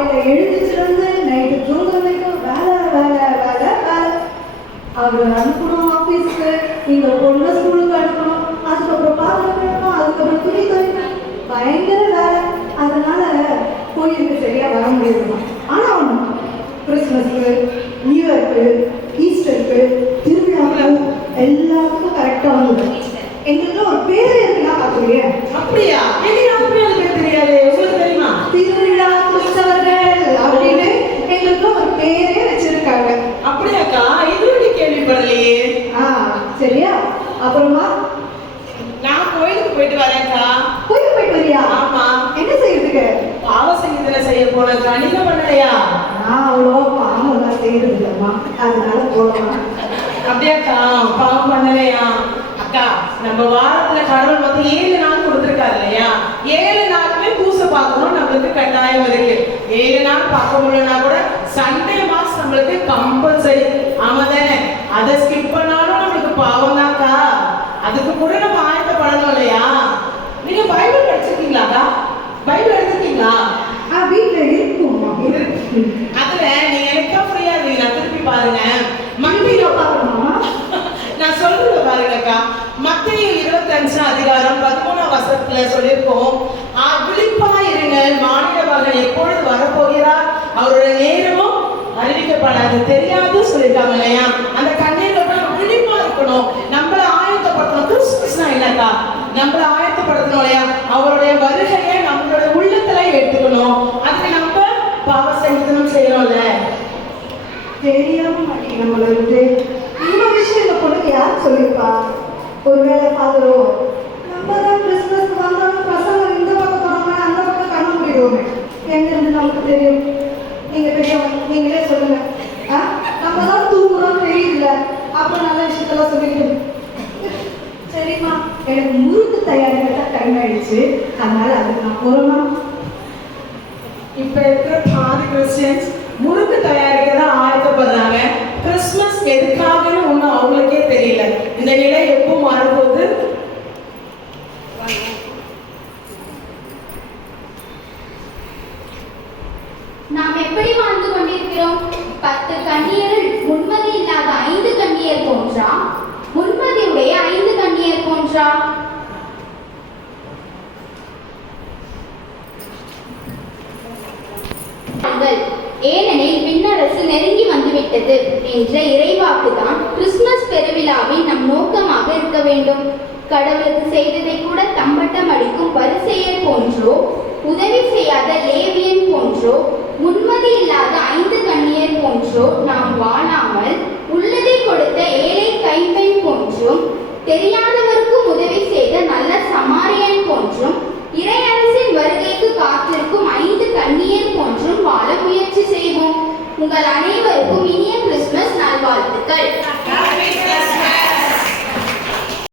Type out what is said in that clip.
காலையில் எழுந்துச்சிருந்து நைட்டு தூங்குற வரைக்கும் வேலை வேலை வேலை வேலை. அவர் அனுப்பணும் ஆஃபீஸ்க்கு இந்த பொண்ணு ஸ்கூலுக்கு அனுப்பணும். அதுக்கப்புறம் பாத்திரம் கட்டணும். அதுக்கப்புறம் துணி துவைக்கணும். பயங்கர வேலை. அதனால கோயிலுக்கு சரியாக வர முடியுமா ஆனால் அவன் கிறிஸ்மஸ்க்கு நியூ இயர்க்கு ஈஸ்டருக்கு திருவிழாவுக்கு எல்லாத்துக்கும் கரெக்டாக வந்து எங்களுக்கு ஒரு பேரே இருக்குன்னா பார்த்துருக்கேன் அப்படியா? கோயிலுக்கு போயிட்டு வரேன்க்கா. கோயில் போயிட்டு வரியா? ஆமா. என்ன செய்யறதுக்கு? பாவ சங்கீதத்துல செய்ய போனேன்க்கா நீங்க பண்ணலையா நான் அவ்வளோ பாவம் தான் செய்யறது இல்லைம்மா அதனால போகலாம். அப்படியாக்கா பாவம் பண்ணலையா? அக்கா நம்ம வாரத்துல கடவுள் மொத்தம் ஏழு நாள் கொடுத்துருக்காரு இல்லையா? ஏழு நாளுமே பூசை பார்க்கணும் நம்மளுக்கு கட்டாயம் இருக்கு. ஏழு நாள் பார்க்க முடியலனா கூட சண்டே மாஸ் நம்மளுக்கு கம்பல்சரி. ஆமா தானே. அதை ஸ்கிப் பண்ணாலும் நம்மளுக்கு பாவம் தான்க்கா அதுக்கு கூட அதுல நீங்க எனக்கா ஃப்ரீயா இருக்கீங்க திருப்பி பாருங்க. மத்திய பாருமா நான் சொல்றது பாருங்கக்கா. மத்திய இருபத்தஞ்சு அதிகாரம் பதிமூணாம் வசனத்துல சொல்லியிருக்கோம். "ஆ, விழிப்பா இருங்கள். மாநில மகன் எப்பொழுது வரப்போகிறார்? அவருடைய நேரமும் அறிவிக்கப்படாது. தெரியாது சொல்லியிருக்காங்க இல்லையா? அந்த கண்ணீர்ல விழிப்பா இருக்கணும். நம்மள ஆயத்தப்படுத்தணும். கிறிஸ்துமஸ்னா என்னக்கா நம்மள ஆயத்தப்படுத்தணும் இல்லையா அவருடைய வருகையை நம்மளோட உள்ளத்துல எடுத்துக்கணும் அதுக்கு நம்ம பாவ சங்கீதனம் செய்யறோம்ல தெரியாம மாட்டேங்க நம்மள இருந்து இந்த விஷயம் இந்த பொண்ணுக்கு யார் சொல்லியிருப்பா? ஒருவேளை ஃபாதரோ நம்ம தான் கிறிஸ்மஸ் வந்தாலும் பசங்க இந்த பக்கம் போனோம்னா அந்த பக்கம் கண்ண முடியுமே எங்கிருந்து நமக்கு தெரியும்? நீங்க பெரியவங்க நீங்களே சொல்லுங்க. நம்ம தான் தூங்குறோம் தெரியல அப்புறம் நல்ல விஷயத்தெல்லாம் சொல்லிட்டு சரிம்மா. எனக்கு முறுக்கு தயாரிக்க டைம் ஆயிடுச்சு. அதனால அதுக்கு நான் போறோமா இப்ப இருக்கிற பாதி கிறிஸ்டியன்ஸ் முறுக்கு தயாரிக்க இந்த நிலை எப்போ மாறும்போது நாம் எப்படி வாழ்ந்து கொண்டிருக்கிறோம்? பத்து கண்ணியரில் முன்மதி இல்லாத ஐந்து கண்ணியர் போன்றா? முன்மதியுடைய ஐந்து கண்ணியர் போன்றா? ஏனெனில் விண்ணரசு நெருங்கி வந்துவிட்டது என்ற இறைவாக்குதான் கிருஷ்ண பெருவிழாவை நம் நோக்கமாக இருக்க வேண்டும். கடவுளுக்கு செய்ததை கூட தம்பட்டம் அடிக்கும் வரிசையர் போன்றோ உதவி செய்யாத லேவியன் போன்றோ முன்மதி இல்லாத ஐந்து கண்ணியர் போன்றோ நாம் வாழாமல் உள்ளதை கொடுத்த ஏழை கைப்பெண் போன்றும் தெரியாதவருக்கும் உதவி உங்கள் அனைவருக்கும் இனிய கிறிஸ்துமஸ் நல்வாழ்த்துக்கள்